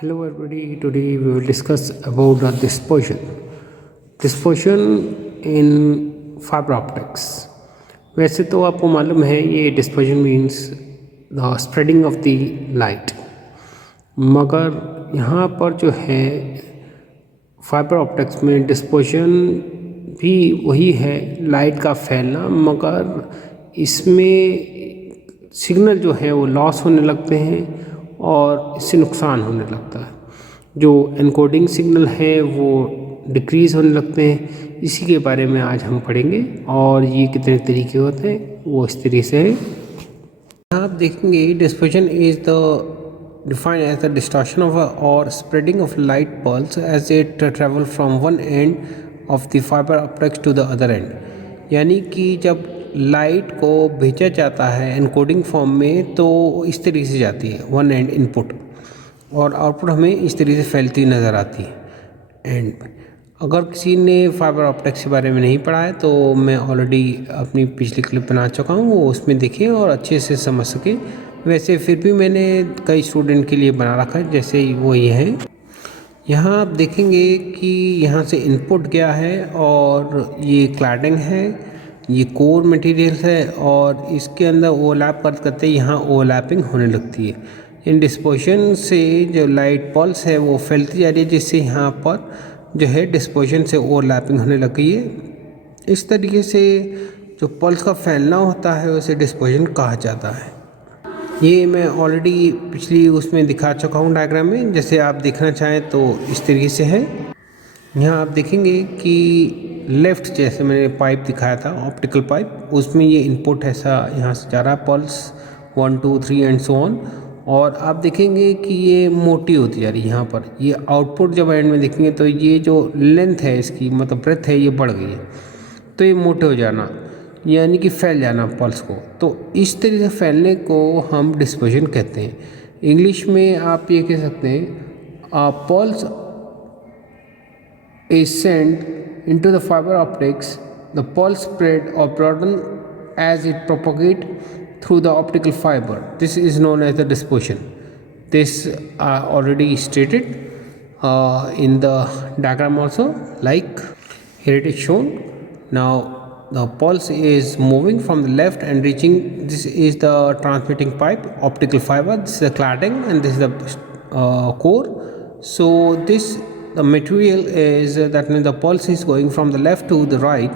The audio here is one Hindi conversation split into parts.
Hello everybody, today we will discuss about the dispersion. Dispersion in fiber optics. वैसे तो आपको मालूम है ये dispersion means the spreading of the light. मगर यहाँ पर जो है फाइबर ऑप्टिक्स में डिस्पर्शन भी वही है, लाइट का फैलना, मगर इसमें सिग्नल जो है वो लॉस होने लगते हैं और इससे नुकसान होने लगता है। जो एनकोडिंग सिग्नल है वो डिक्रीज़ होने लगते हैं। इसी के बारे में आज हम पढ़ेंगे और ये कितने तरीके होते हैं वो इस तरीके से है। आप देखेंगे dispersion is the defined as the distortion of or spreading of light pulse as it travel from one end of the fiber optics to the other end। यानी कि जब लाइट को भेजा जाता है एनकोडिंग फॉर्म में तो इस तरीके से जाती है वन एंड इनपुट, और आउटपुट हमें इस तरीके से फैलती नज़र आती है एंड में। अगर किसी ने फाइबर ऑप्टिक्स के बारे में नहीं पढ़ा है तो मैं ऑलरेडी अपनी पिछली क्लिप बना चुका हूँ, वो उसमें देखें और अच्छे से समझ सकें। वैसे फिर भी मैंने कई स्टूडेंट के लिए बना रखा है, जैसे वो ये है। यहाँ आप देखेंगे कि यहाँ से इनपुट गया है और ये क्लैडिंग है, ये कोर मटेरियल है और इसके अंदर ओवरलैप करते यहाँ ओवरलैपिंग होने लगती है। इन डिस्पर्शन से जो लाइट पल्स है वो फैलती जा रही है, जिससे यहाँ पर जो है डिस्पर्शन से ओवरलैपिंग होने लग गई है। इस तरीके से जो पल्स का फैलना होता है उसे डिस्पर्शन कहा जाता है। ये मैं ऑलरेडी पिछली उसमें दिखा चुका हूँ डायग्राम में, जैसे आप देखना चाहें तो इस तरीके से है। यहाँ आप देखेंगे कि लेफ़्ट जैसे मैंने पाइप दिखाया था ऑप्टिकल पाइप, उसमें ये इनपुट ऐसा यहाँ से जा रहा है पल्स 1 2 3 एंड सो ऑन, और आप देखेंगे कि ये मोटी होती जा रही है। यहाँ पर ये आउटपुट जब एंड में देखेंगे तो ये जो लेंथ है इसकी मतलब ब्रेथ है ये बढ़ गई है, तो ये मोटे हो जाना यानी कि फैल जाना पल्स को। तो इस तरीके से फैलने को हम डिस्पर्शन कहते हैं। इंग्लिश में आप ये कह सकते हैं pulse is sent into the fiber optics, the pulse spread or broaden as it propagate through the optical fiber. This is known as the dispersion. This already stated in the diagram also, like here it is shown. Now the pulse is moving from the left and reaching, this is the transmitting pipe, optical fiber, this is the cladding and this is the core. So this the material is that means the pulse is going from the left to the right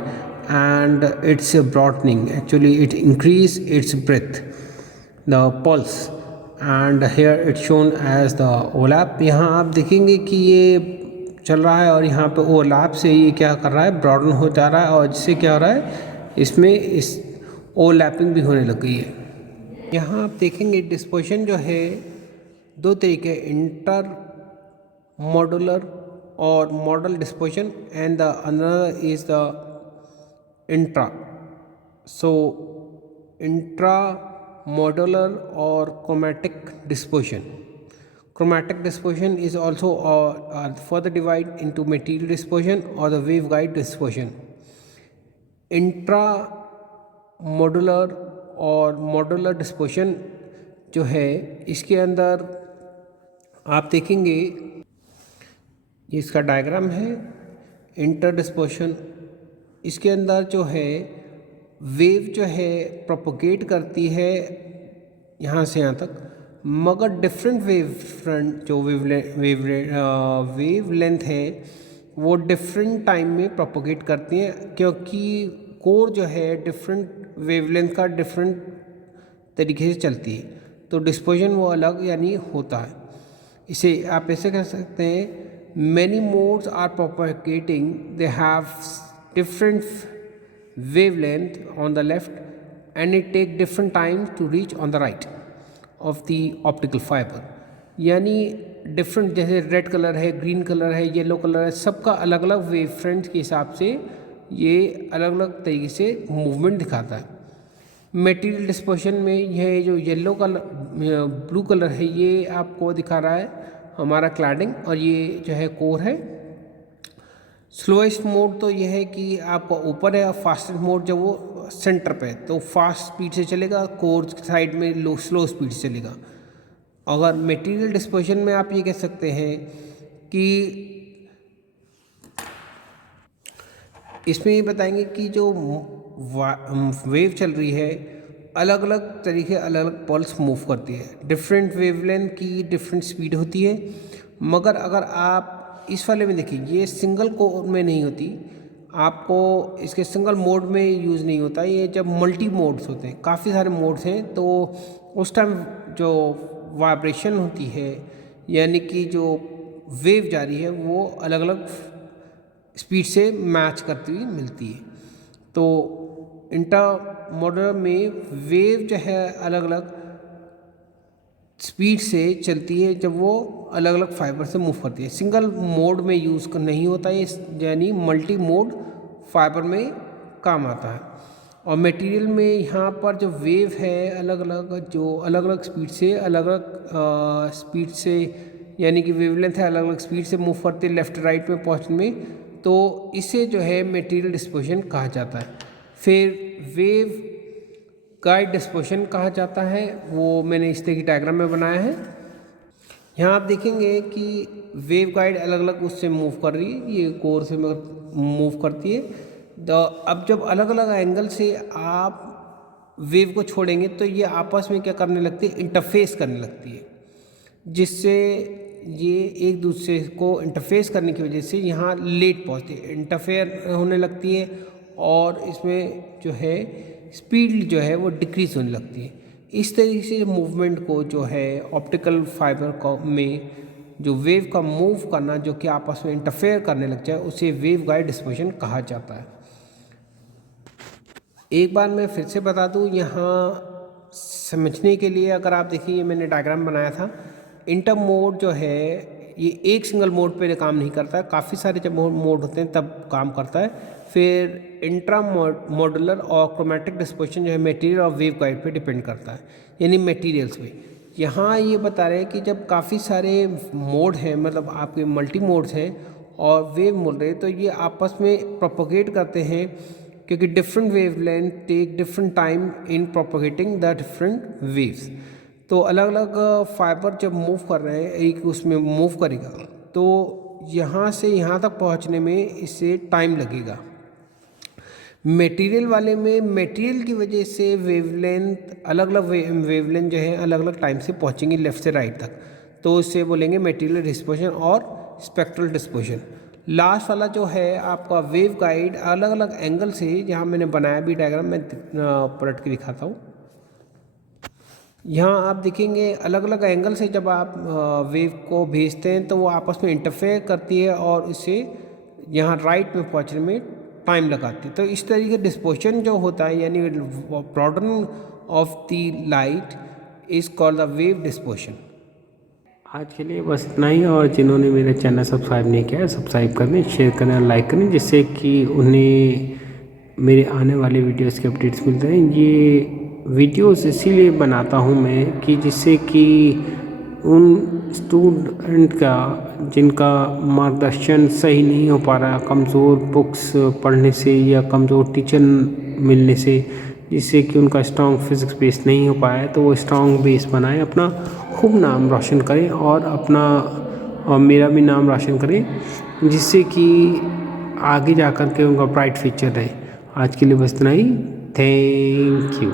and it's broadening, actually it increase its breadth, the pulse, and here it's shown as the overlap। यहाँ आप देखेंगे कि ये चल रहा है और यहाँ पे ओवरलैप से ये क्या कर रहा है, ब्रॉडन हो जा रहा है, और जिससे क्या हो रहा है इसमें इस ओवरलैपिंग भी होने लग गई है। यहाँ आप देखेंगे डिस्पर्शन जो है दो तरीके, इंटर मॉड्यूलर और model dispersion and the another is the intra। So intramodular or chromatic dispersion, chromatic dispersion is also further divided into material dispersion or the waveguide dispersion। intramodular और मॉड्यूलर डिस्पर्शन जो है इसके अंदर आप देखेंगे, ये इसका डायग्राम है इंटर डिस्पर्शन। इसके अंदर जो है वेव जो है प्रोपोगेट करती है यहाँ से यहाँ तक, मगर डिफरेंट वेव फ्रंट जो वेव लेंथ है वो डिफरेंट टाइम में प्रोपोगेट करती हैं, क्योंकि कोर जो है डिफरेंट वेवलेंथ का डिफरेंट तरीके से चलती है, तो डिस्पर्शन वो अलग यानी होता है। इसे आप ऐसे कह सकते हैं, many modes are propagating, they have different wavelength on the left and it take different time to reach on the right of the optical fiber। यानी डिफरेंट, जैसे रेड कलर है, ग्रीन कलर है, येलो कलर है, सबका अलग अलग वेव फ्रंट के हिसाब से ये अलग अलग तरीके से मूवमेंट दिखाता है। मटेरियल डिस्पर्शन में यह जो येलो कलर ब्लू कलर है ये आपको दिखा रहा है हमारा क्लैडिंग, और ये जो है कोर है। स्लोएस्ट मोड तो ये है कि आपका ऊपर है, और फास्टेस्ट मोड जब वो सेंटर पे है तो फास्ट स्पीड से चलेगा, कोर साइड में लो स्लो स्पीड से चलेगा। अगर मटेरियल डिस्पोजिशन में आप ये कह सकते हैं कि इसमें ये बताएंगे कि जो वेव चल रही है अलग अलग तरीके अलग अलग पल्स मूव करती है, डिफरेंट वेवलेंथ की डिफरेंट स्पीड होती है। मगर अगर आप इस वाले में देखिए, ये सिंगल कोर में नहीं होती, आपको इसके सिंगल मोड में यूज़ नहीं होता, ये जब मल्टी मोड्स होते हैं, काफ़ी सारे मोड्स हैं, तो उस टाइम जो वाइब्रेशन होती है यानी कि जो वेव जा रही है वो अलग अलग स्पीड से मैच करती हुई मिलती है। तो इंटरमोडल में वेव जो है अलग अलग स्पीड से चलती है जब वो अलग अलग फाइबर से मूव करती है। सिंगल मोड में यूज़ नहीं होता है, यानी मल्टी मोड फाइबर में काम आता है। और मटेरियल में यहाँ पर जो वेव है अलग अलग स्पीड से स्पीड से यानी कि वेवलेंथ है अलग अलग स्पीड से मूव करती है लेफ्ट राइट में पहुँचने में, तो इसे जो है मटेरियल डिस्पोजिशन कहा जाता है। फिर वेव गाइड डिस्पोजिशन कहा जाता है, वो मैंने इस तरह की डायग्राम में बनाया है। यहाँ आप देखेंगे कि वेव गाइड अलग अलग उससे मूव कर रही है, ये कोर से मूव करती है। अब जब अलग अलग एंगल से आप वेव को छोड़ेंगे तो ये आपस में क्या करने लगती है, इंटरफेस करने लगती है, जिससे ये एक दूसरे को इंटरफेस करने की वजह से यहाँ लेट पहुँचती है, इंटरफेयर होने लगती है और इसमें जो है स्पीड जो है वो डिक्रीज होने लगती है। इस तरीके से मूवमेंट को जो है ऑप्टिकल फाइबर को में जो वेव का मूव करना जो कि आपस में इंटरफेयर करने लग जाए उसे वेव गाइड डिस्पोजिशन कहा जाता है। एक बार मैं फिर से बता दूं, यहाँ समझने के लिए अगर आप देखिए, ये मैंने डायग्राम बनाया था। इंटर मोड जो है ये एक सिंगल मोड पे काम नहीं करता है, काफ़ी सारे जब मोड होते हैं तब काम करता है। फिर इंट्रा मॉडुलर और क्रोमेटिक डिस्पोजिशन जो है मटेरियल और वेव गाइड पे डिपेंड करता है, यानी मटेरियल्स पे। यहाँ ये बता रहे हैं कि जब काफ़ी सारे मोड हैं, मतलब आपके मल्टी मोड्स हैं और वेव मोड रहे, तो ये आपस में प्रोपोगेट करते हैं, क्योंकि different wavelength take different time in propagating the different waves. तो अलग अलग फाइबर जब मूव कर रहे हैं, एक उसमें मूव करेगा तो यहाँ से यहाँ तक पहुँचने में इससे टाइम लगेगा। मटेरियल वाले में मटेरियल की वजह से वेवलेंथ अलग अलग वेवलेंथ जो है अलग अलग टाइम से पहुँचेंगी लेफ़्ट से राइट तक, तो इससे बोलेंगे मटेरियल डिस्पोजिशन और स्पेक्ट्रल डिस्पोजिशन। लास्ट वाला जो है आपका वेव गाइड अलग अलग एंगल से, जहाँ मैंने बनाया भी डायग्राम, मैं पलट के दिखाता हूँ। यहाँ आप देखेंगे अलग अलग एंगल से जब आप वेव को भेजते हैं तो वो आपस में इंटरफेयर करती है और इसे यहाँ राइट में पहुँचने में टाइम लगाती है। तो इस तरीके डिस्पोजिशन जो होता है, यानी broadening of the light is called the wave disposition. आज के लिए बस इतना ही, और जिन्होंने मेरा चैनल सब्सक्राइब नहीं किया है सब्सक्राइब करें, शेयर करें और लाइक करें, जिससे कि उन्हें मेरे आने वाले वीडियोस के अपडेट्स मिलते हैं। ये वीडियोस इसीलिए बनाता हूँ मैं कि जिससे कि उन स्टूडेंट का जिनका मार्गदर्शन सही नहीं हो पा रहा, कमज़ोर बुक्स पढ़ने से या कमज़ोर टीचर मिलने से, जिससे कि उनका स्ट्रॉन्ग फिजिक्स बेस नहीं हो पाया है, तो वो स्ट्रॉन्ग बेस बनाए, अपना खूब नाम रोशन करें और मेरा भी नाम रोशन करें, जिससे कि आगे जा कर के उनका ब्राइट फ्यूचर रहे। आज के लिए बस इतना ही। Thank you.